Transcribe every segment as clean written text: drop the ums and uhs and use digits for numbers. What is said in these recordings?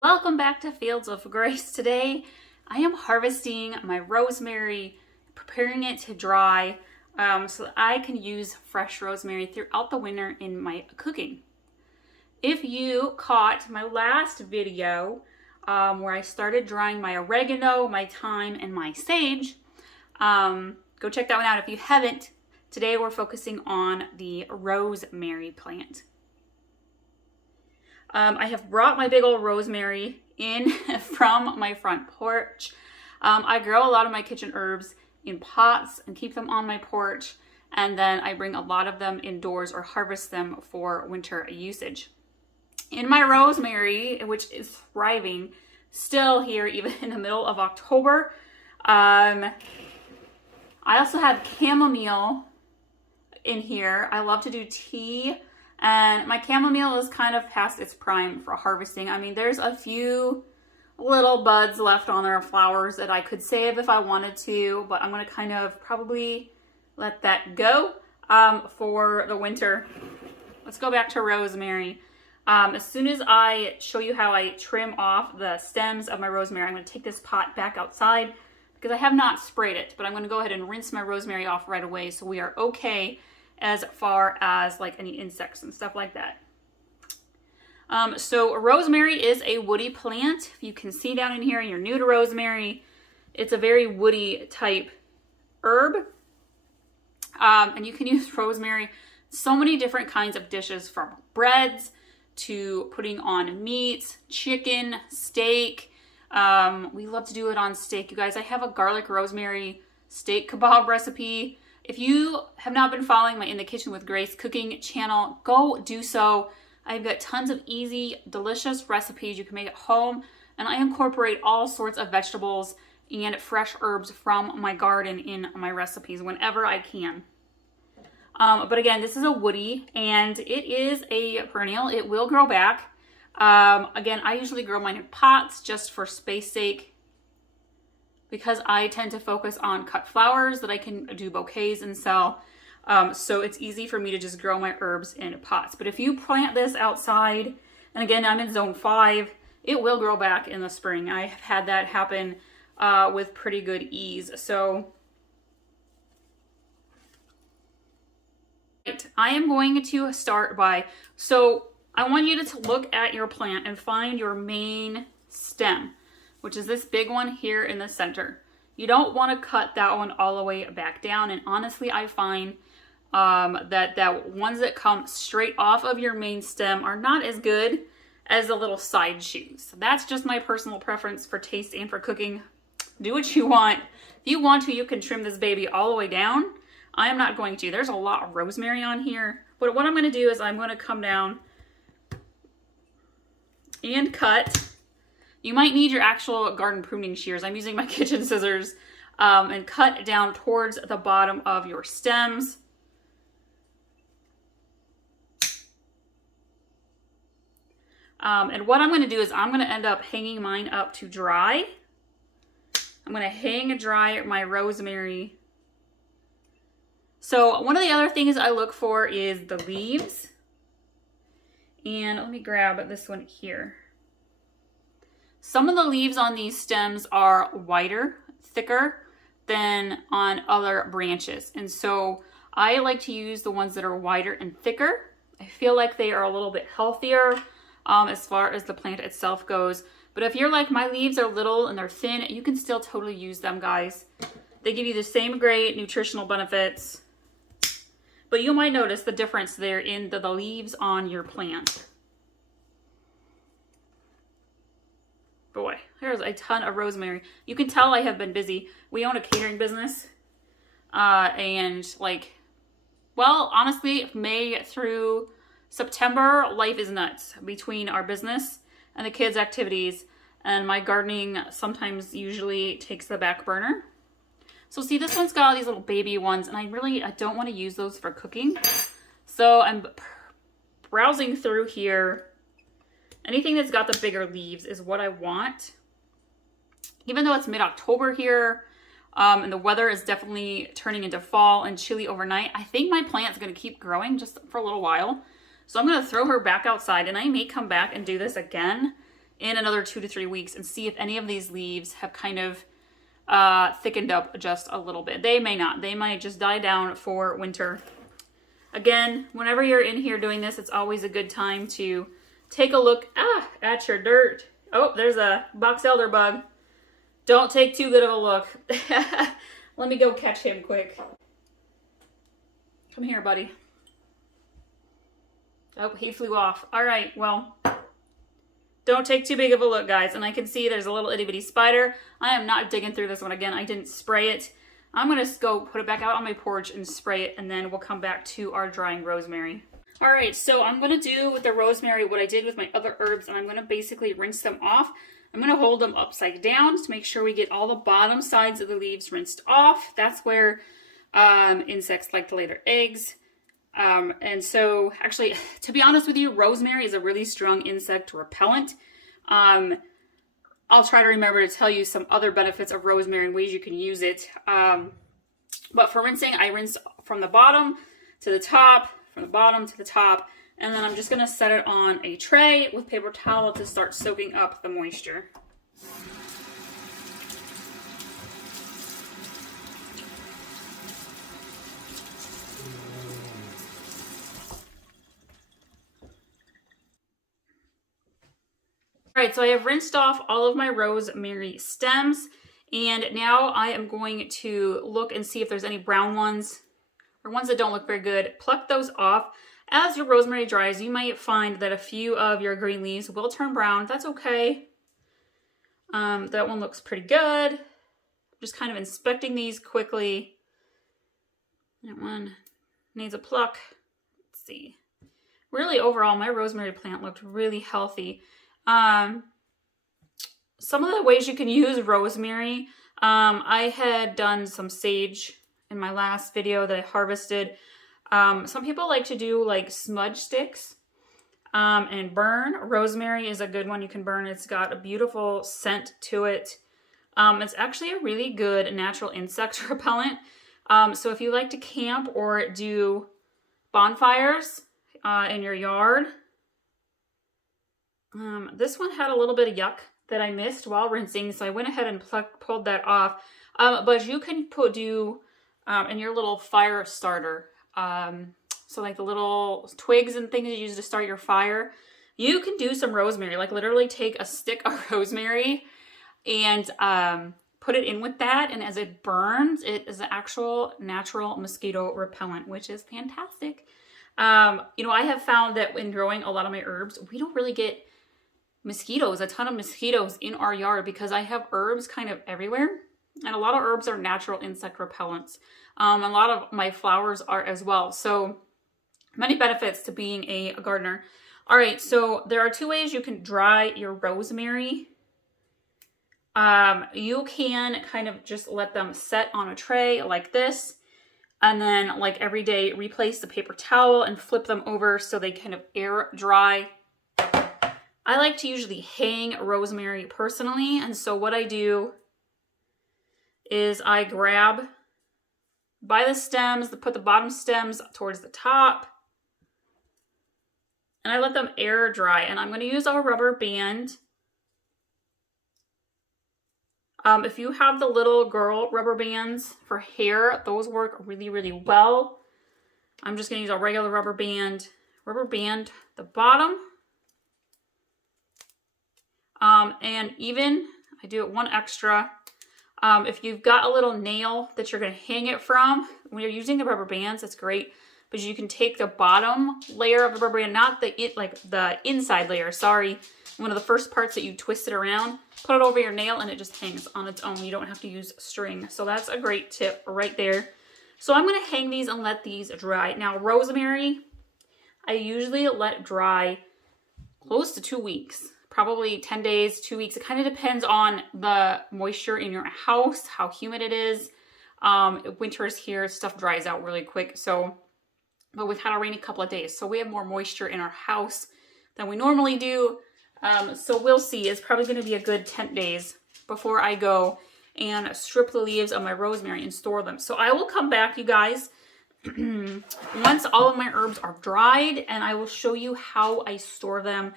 Welcome back to Fields of Grace. Today I am harvesting my rosemary, preparing it to dry so that I can use fresh rosemary throughout the winter in my cooking. If you caught my last video where I started drying my oregano, my thyme, and my sage, go check that one out if you haven't. Today we're focusing on the rosemary plant. I have brought my big old rosemary in from my front porch. I grow a lot of my kitchen herbs in pots and keep them on my porch, and then I bring a lot of them indoors or harvest them for winter usage. In my rosemary, which is thriving still here even in the middle of October, I also have chamomile in here. I love to do tea. And my chamomile is kind of past its prime for harvesting. I mean, there's a few little buds left on their flowers that I could save if I wanted to, but I'm going to kind of probably let that go for the winter. Let's go back to rosemary. As soon as I show you how I trim off the stems of my rosemary, I'm going to take this pot back outside because I have not sprayed it, but I'm going to go ahead and rinse my rosemary off right away so we are okay as far as like any insects and stuff like that. So rosemary is a woody plant. If you can see down in here and you're new to rosemary, it's a very woody type herb. And you can use rosemary so many different kinds of dishes, from breads to putting on meats, chicken, steak. We love to do it on steak, you guys. I have a garlic rosemary steak kebab recipe. If you have not been following my In the Kitchen with Grace cooking channel, go do so. I've got tons of easy, delicious recipes you can make at home, and I incorporate all sorts of vegetables and fresh herbs from my garden in my recipes whenever I can. But again, this is a woody, and it is a perennial. It will grow back. Again, I usually grow mine in pots just for space sake, because I tend to focus on cut flowers that I can do bouquets and sell. So it's easy for me to just grow my herbs in pots. But if you plant this outside, and again, I'm in zone 5, it will grow back in the spring. I have had that happen with pretty good ease. So I am going to start by, so I want you to look at your plant and find your main stem, which is this big one here in the center. You don't want to cut that one all the way back down. And honestly, I find that ones that come straight off of your main stem are not as good as the little side shoots. That's just my personal preference for taste and for cooking. Do what you want. If you want to, you can trim this baby all the way down. I am not going to. There's a lot of rosemary on here. But what I'm going to do is I'm going to come down and cut. You might need your actual garden pruning shears. I'm using my kitchen scissors, and cut down towards the bottom of your stems. And what I'm going to do is I'm going to end up hanging mine up to dry. I'm going to hang dry my rosemary. So one of the other things I look for is the leaves. And let me grab this one here. Some of the leaves on these stems are whiter, thicker than on other branches. And so I like to use the ones that are whiter and thicker. I feel like they are a little bit healthier as far as the plant itself goes. But if you're like, my leaves are little and they're thin, you can still totally use them, guys. They give you the same great nutritional benefits. But you might notice the difference there in the leaves on your plant. Boy, there's a ton of rosemary. You can tell I have been busy. We own a catering business. And like, well, honestly, May through September, life is nuts between our business and the kids' activities. And my gardening sometimes usually takes the back burner. So see, this one's got all these little baby ones, and I don't want to use those for cooking. So I'm browsing through here. Anything that's got the bigger leaves is what I want. Even though it's mid-October here, and the weather is definitely turning into fall and chilly overnight, I think my plant's going to keep growing just for a little while. So I'm going to throw her back outside, and I may come back and do this again in another 2 to 3 weeks and see if any of these leaves have kind of thickened up just a little bit. They may not. They might just die down for winter. Again, whenever you're in here doing this, it's always a good time to take a look at your dirt. Oh, there's a box elder bug. Don't take too good of a look. Let me go catch him quick. Come here, buddy. Oh, he flew off. All right, well, don't take too big of a look, guys. And I can see there's a little itty bitty spider. I am not digging through this one again. I didn't spray it. I'm going to go put it back out on my porch and spray it, and then we'll come back to our drying rosemary. All right, so I'm going to do with the rosemary what I did with my other herbs, and I'm going to basically rinse them off. I'm going to hold them upside down to make sure we get all the bottom sides of the leaves rinsed off. That's where insects like to lay their eggs. And so actually, to be honest with you, rosemary is a really strong insect repellent. I'll try to remember to tell you some other benefits of rosemary and ways you can use it. But for rinsing, I rinse from the bottom to the top, from the bottom to the top, and then I'm just going to set it on a tray with paper towel to start soaking up the moisture. All right, so I have rinsed off all of my rosemary stems, and now I am going to look and see if there's any brown ones or ones that don't look very good. Pluck those off. As your rosemary dries, you might find that a few of your green leaves will turn brown. That's okay. That one looks pretty good. Just kind of inspecting these quickly. That one needs a pluck. Let's see. Really, overall, my rosemary plant looked really healthy. Some of the ways you can use rosemary, I had done some sage in my last video that I harvested. Some people like to do like smudge sticks and burn. Rosemary is a good one you can burn. It's got a beautiful scent to it. It's actually a really good natural insect repellent. So if you like to camp or do bonfires in your yard, this one had a little bit of yuck that I missed while rinsing, so I went ahead and pulled that off. But you can do in your little fire starter. So like the little twigs and things you use to start your fire, you can do some rosemary, like literally take a stick of rosemary and put it in with that. And as it burns, it is an actual natural mosquito repellent, which is fantastic. You know, I have found that when growing a lot of my herbs, we don't really get mosquitoes, a ton of mosquitoes in our yard because I have herbs kind of everywhere. And a lot of herbs are natural insect repellents. A lot of my flowers are as well. So many benefits to being a gardener. All right, so there are 2 ways you can dry your rosemary. You can kind of just let them set on a tray like this. And then like every day, replace the paper towel and flip them over so they kind of air dry. I like to usually hang rosemary personally. And so what I do is I grab by the stems, put the bottom stems towards the top, and I let them air dry. And I'm going to use a rubber band. If you have the little girl rubber bands for hair, those work really, really well. I'm just going to use a regular rubber band the bottom. And even, I do it one extra. If you've got a little nail that you're going to hang it from, when you're using the rubber bands, that's great. But you can take the bottom layer of the rubber band, not the inside layer, sorry. One of the first parts that you twist it around, put it over your nail and it just hangs on its own. You don't have to use string. So that's a great tip right there. So I'm going to hang these and let these dry. Now rosemary, I usually let dry close to 2 weeks. Probably 10 days, 2 weeks. It kind of depends on the moisture in your house, how humid it is. Winter's here, stuff dries out really quick. So, but we've had a rainy couple of days. So we have more moisture in our house than we normally do. So we'll see. It's probably going to be a good 10 days before I go and strip the leaves of my rosemary and store them. So I will come back, you guys, once all of my herbs are dried, and I will show you how I store them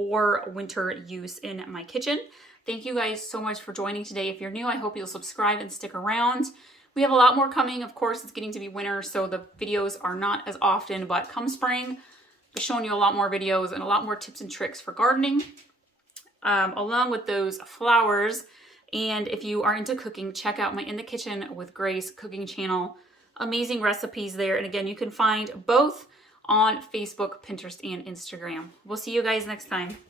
for winter use in my kitchen. Thank you guys so much for joining today. If you're new, I hope you'll subscribe and stick around. We have a lot more coming. Of course, it's getting to be winter, so the videos are not as often, but come spring, I'll be showing you a lot more videos and a lot more tips and tricks for gardening, along with those flowers. And if you are into cooking, check out my In the Kitchen with Grace cooking channel. Amazing recipes there. And again, you can find both on Facebook, Pinterest, and Instagram. We'll see you guys next time.